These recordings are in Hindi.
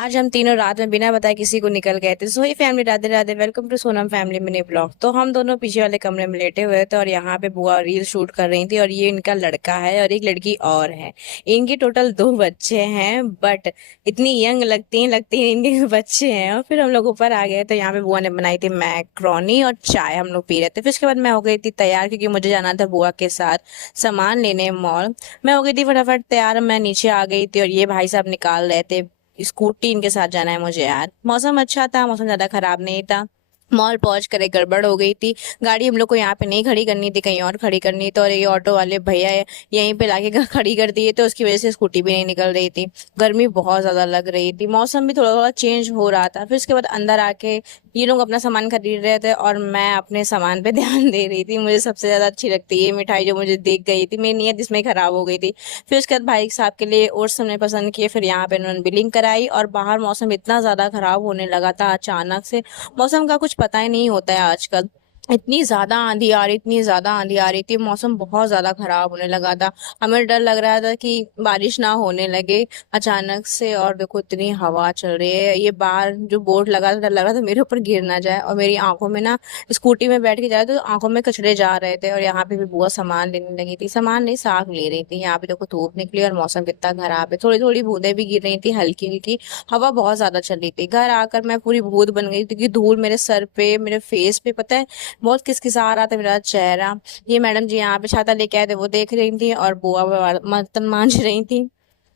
आज हम तीनों रात में बिना बताए किसी को निकल गए थे। सोही family, Radhe Radhe, welcome to Sonam family mini blog. तो हम दोनों पीछे वाले कमरे में लेटे हुए थे और यहाँ पे बुआ रील शूट कर रही थी और ये इनका लड़का है और एक लड़की और है। इनके टोटल दो बच्चे हैं, बट इतनी यंग लगती हैं इनके बच्चे हैं। और फिर हम लोग ऊपर आ गए तो यहाँ पे बुआ ने बनाई थी मैक्रोनी और चाय हम लोग पी रहे थे। फिर उसके बाद मैं हो गई थी तैयार, क्योंकि मुझे जाना था बुआ के साथ सामान लेने मॉल। मैं हो गई थी फटाफट तैयार, मैं नीचे आ गई थी और ये भाई साहब निकाल रहे थे स्कूटी। इनके साथ जाना है मुझे यार। मौसम अच्छा था, मौसम ज्यादा खराब नहीं था। मॉल पहुंच कर एक गड़बड़ हो गई थी। गाड़ी हम लोग को यहाँ पे नहीं खड़ी करनी थी, कहीं और खड़ी करनी थी, और ये ऑटो वाले भैया यहीं पे लाके खड़ी कर दिए, तो उसकी वजह से स्कूटी भी नहीं निकल रही थी। गर्मी बहुत ज्यादा लग रही थी, मौसम भी थोड़ा थोड़ा चेंज हो रहा था। फिर उसके बाद अंदर आके ये लोग अपना सामान खरीद रहे थे और मैं अपने सामान पे ध्यान दे रही थी। मुझे सबसे ज्यादा अच्छी लगती है ये मिठाई जो मुझे दिख गई थी, मेरी नीयत इसमें खराब हो गई थी। फिर उसके बाद भाई साहब के लिए ओट्स हमने पसंद किए। फिर यहाँ पे उन्होंने बिलिंग कराई और बाहर मौसम इतना ज्यादा खराब होने लगा था अचानक से। मौसम का कुछ पता ही नहीं होता है आजकल। इतनी ज्यादा आंधी आ रही, इतनी ज्यादा आंधी आ रही थी, मौसम बहुत ज्यादा खराब होने लगा था। हमें डर लग रहा था कि बारिश ना होने लगे अचानक से। और देखो इतनी हवा चल रही है, ये बाहर जो बोर्ड लगा था, डर लग रहा था मेरे ऊपर गिर ना जाए और मेरी आंखों में ना, स्कूटी में बैठ के जाए तो आंखों में कचड़े जा रहे थे। और यहाँ पे भी बुआ सामान लेने लगी थी, सामान नहीं साग ले रही थी। यहाँ पे देखो धूप निकली और मौसम कितना खराब है, थोड़ी थोड़ी बूंदें भी गिर रही थी हल्की हल्की। हवा बहुत ज्यादा चल रही थी। घर आकर मैं पूरी भूत बन गई, क्योंकि धूल मेरे सर पे, मेरे फेस पे, पता है बहुत किसकिसा रहा था मेरा चेहरा। ये मैडम जी यहाँ पे छाता लेके आए थे, वो देख रही थी और बुआ बर्तन मांज रही थी।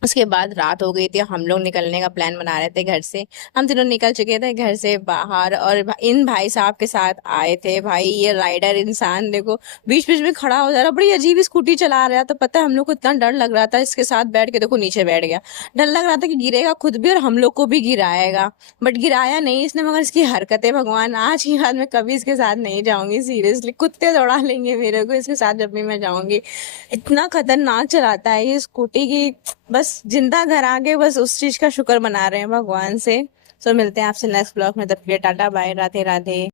उसके बाद रात हो गई थी, हम लोग निकलने का प्लान बना रहे थे घर से। हम तीनों निकल चुके थे घर से बाहर और इन भाई साहब के साथ आए थे। भाई ये राइडर इंसान देखो बीच बीच में खड़ा हो जा रहा, बड़ी अजीब स्कूटी चला रहा था। पता है हम लोग को इतना डर लग रहा था इसके साथ बैठ के। देखो नीचे बैठ गया, डर लग रहा था कि गिरेगा खुद भी और हम लोग को भी गिराएगा, बट गिराया नहीं इसने। मगर इसकी हरकतें भगवान, आज की बात मैं कभी इसके साथ नहीं जाऊंगी सीरियसली। कुत्ते दौड़ा लेंगे मेरे को इसके साथ जब भी मैं जाऊंगी। इतना खतरनाक चलाता है ये स्कूटी की, बस जिंदा घर आ गए, बस उस चीज का शुक्र मना रहे हैं भगवान से। तो मिलते हैं आपसे नेक्स्ट ब्लॉग में, तब के लिए टाटा बाय, राधे राधे।